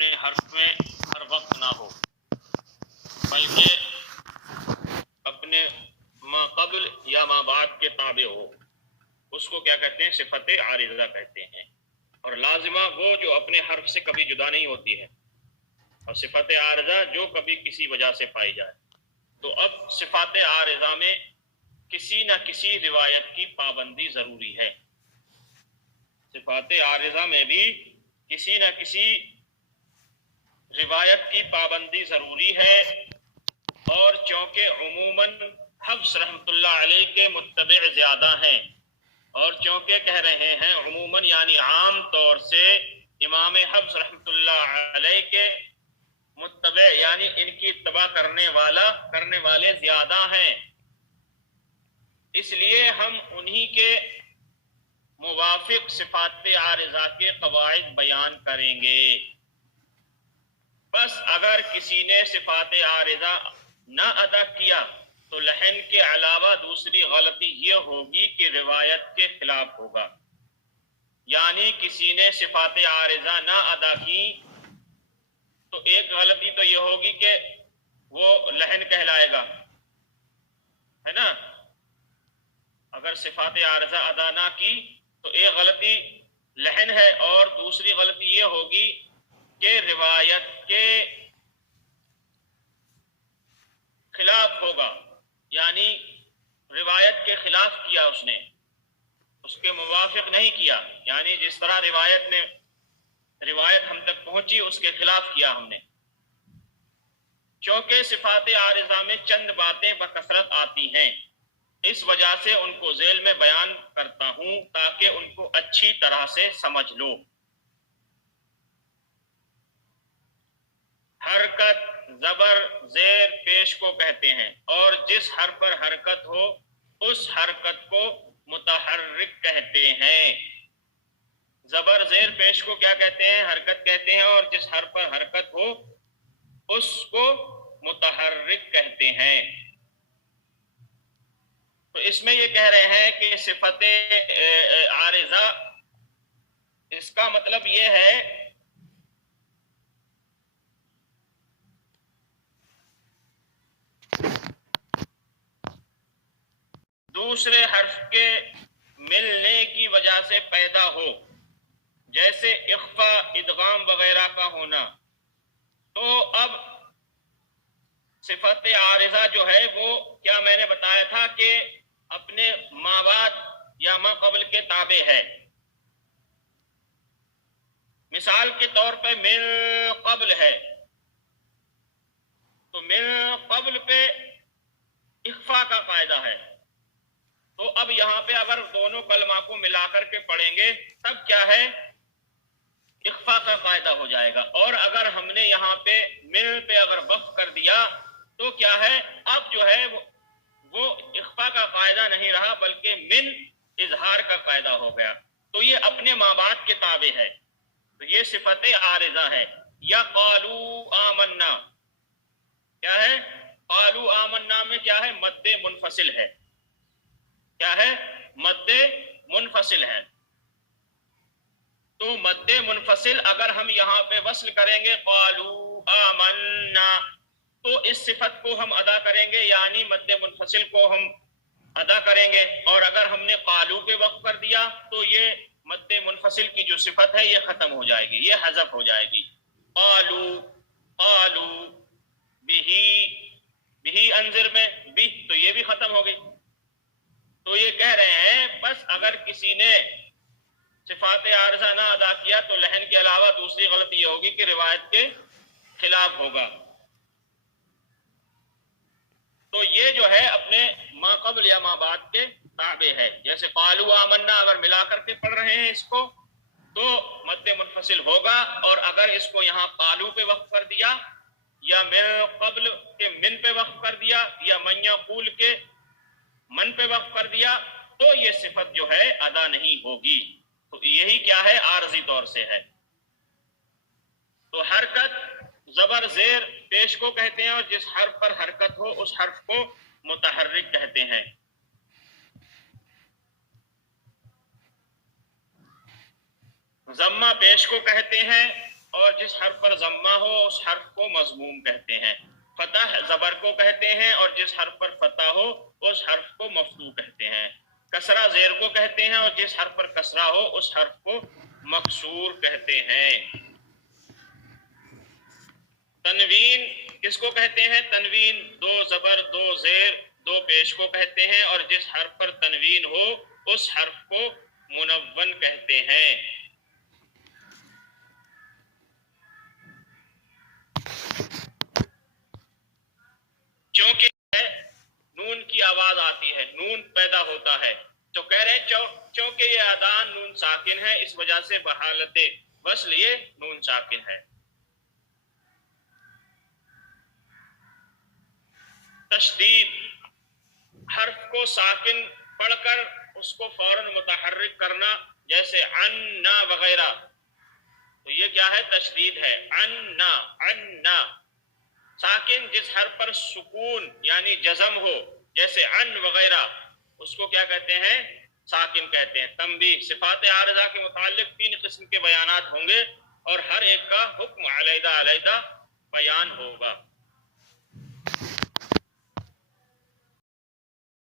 اپنے حرف میں ہر وقت نہ ہو، بلکہ اپنے ما قبل یا ما بعد کے تابع ہو، اس کو کیا کہتے ہیں؟ صفت عارضہ کہتے ہیں۔ اور لازمہ وہ جو اپنے حرف سے کبھی جدا نہیں ہوتی ہے، اور صفت عارضہ جو کبھی کسی وجہ سے پائی جائے۔ تو اب صفات عارضہ میں کسی نہ کسی روایت کی پابندی ضروری ہے۔ صفات عارضہ میں بھی کسی نہ کسی روایت کی پابندی ضروری ہے، اور چونکہ عموماً حفص رحمۃ اللہ علیہ کے متبع زیادہ ہیں، اور چونکہ کہہ رہے ہیں عموماً یعنی عام طور سے امام حفص رحمۃ اللہ علیہ کے متبع یعنی ان کی اتباع کرنے والے زیادہ ہیں، اس لیے ہم انہی کے موافق صفات عارضہ کے قواعد بیان کریں گے۔ بس اگر کسی نے صفات عارضہ نہ ادا کیا تو لحن کے علاوہ دوسری غلطی یہ ہوگی کہ روایت کے خلاف ہوگا، یعنی کسی نے صفات عارضہ نہ ادا کی تو ایک غلطی تو یہ ہوگی کہ وہ لحن کہلائے گا، ہے نا؟ اگر صفات عارضہ ادا نہ کی تو ایک غلطی لحن ہے، اور دوسری غلطی یہ ہوگی کہ روایت کے خلاف ہوگا، یعنی روایت کے خلاف کیا اس نے، اس کے موافق نہیں کیا، یعنی جس طرح روایت ہم تک پہنچی اس کے خلاف کیا ہم نے۔ چونکہ صفات عارضہ میں چند باتیں بکثرت آتی ہیں، اس وجہ سے ان کو ذیل میں بیان کرتا ہوں تاکہ ان کو اچھی طرح سے سمجھ لو۔ حرکت زبر زیر پیش کو کہتے ہیں، اور جس حرف پر حرکت ہو اس حرکت کو متحرک کہتے ہیں۔ زبر زیر پیش کو کیا کہتے ہیں؟ حرکت کہتے ہیں، اور جس حرف پر حرکت ہو اس کو متحرک کہتے ہیں۔ تو اس میں یہ کہہ رہے ہیں کہ صفت عارضہ، اس کا مطلب یہ ہے دوسرے حرف کے ملنے کی وجہ سے پیدا ہو، جیسے اخفا، ادغام وغیرہ کا ہونا۔ تو اب صفت عارضہ جو ہے وہ کیا میں نے بتایا تھا کہ اپنے ما بعد یا ما قبل کے تابع ہے۔ مثال کے طور پہ من قبل ہے، تو من قبل پہ اخفا کا قاعدہ ہے، تو اب یہاں پہ اگر دونوں کلمہ کو ملا کر کے پڑھیں گے تب کیا ہے؟ اخفا کا قاعدہ ہو جائے گا۔ اور اگر ہم نے یہاں پہ من پہ اگر وقف کر دیا تو کیا ہے؟ اب جو ہے وہ اخفا کا قاعدہ نہیں رہا بلکہ من اظہار کا قاعدہ ہو گیا، تو یہ اپنے ما بعد کے تابع ہے، تو یہ صفت عارضہ ہے۔ یا قالو آمنا، کیا ہے؟ قالو آمنا میں کیا ہے؟ مد منفصل ہے، کیا ہے؟ مد منفصل ہے۔ تو مد منفصل اگر ہم یہاں پہ وصل کریں گے قالو آمنا تو اس صفت کو ہم ادا کریں گے، یعنی مد منفصل کو ہم ادا کریں گے، اور اگر ہم نے قالو پہ وقف کر دیا تو یہ مد منفصل کی جو صفت ہے یہ ختم ہو جائے گی، یہ حذف ہو جائے گی۔ قالو قالو بہی انذر میں بھی تو یہ بھی ختم ہو گئی۔ تو یہ کہہ رہے ہیں بس اگر کسی نے صفات عارضہ نہ ادا کیا تو لحن کے علاوہ دوسری غلطی یہ ہوگی کہ روایت کے خلاف ہوگا۔ تو یہ جو ہے اپنے ما قبل یا ما بعد کے تابع ہے۔ جیسے قالو آمنا اگر ملا کر کے پڑھ رہے ہیں اس کو تو مد منفصل ہوگا، اور اگر اس کو یہاں قالو پہ وقف کر دیا یا من قبل کے من پہ وقف کر دیا یا من یقول کے من پہ وقف کر دیا تو یہ صفت جو ہے ادا نہیں ہوگی۔ تو یہی کیا ہے؟ عارضی طور سے ہے۔ تو حرکت زبر زیر پیش کو کہتے ہیں، اور جس حرف پر حرکت ہو اس حرف کو متحرک کہتے ہیں۔ ضمہ پیش کو کہتے ہیں، اور جس حرف پر ضمہ ہو اس حرف کو مضموم کہتے ہیں. فتح زبر کو کہتے ہیں اور جس حرف پر فتح ہو اس حرف کو مفتوح کہتے ہیں. کسرہ زیر کو کہتے ہیں اور جس حرف پر کسرہ ہو اس حرف کو مکسور کہتے ہیں. تنوین کس کو کہتے ہیں؟ تنوین دو زبر دو زیر دو پیش کو کہتے ہیں اور جس حرف پر تنوین ہو اس حرف کو منون کہتے ہیں. چونکہ نون کی آواز آتی ہے، نون پیدا ہوتا ہے، تو کہہ رہے ہیں چونکہ یہ ادان نون ساکن ہے اس وجہ سے بحالت وصل یہ نون ساکن ہے. تشدید حرف کو ساکن پڑھ کر اس کو فوراً متحرک کرنا، جیسے عنا وغیرہ، تو یہ کیا ہے؟ تشدید ہے. عنا عنا. ساکن جس حرف پر سکون یعنی جزم ہو جیسے عن وغیرہ اس کو کیا کہتے ہیں؟ ساکن کہتے ہیں. تنبیہ صفات عارضہ کے متعلق 3 قسم کے بیانات ہوں گے اور ہر ایک کا حکم علیحدہ علیحدہ بیان ہوگا.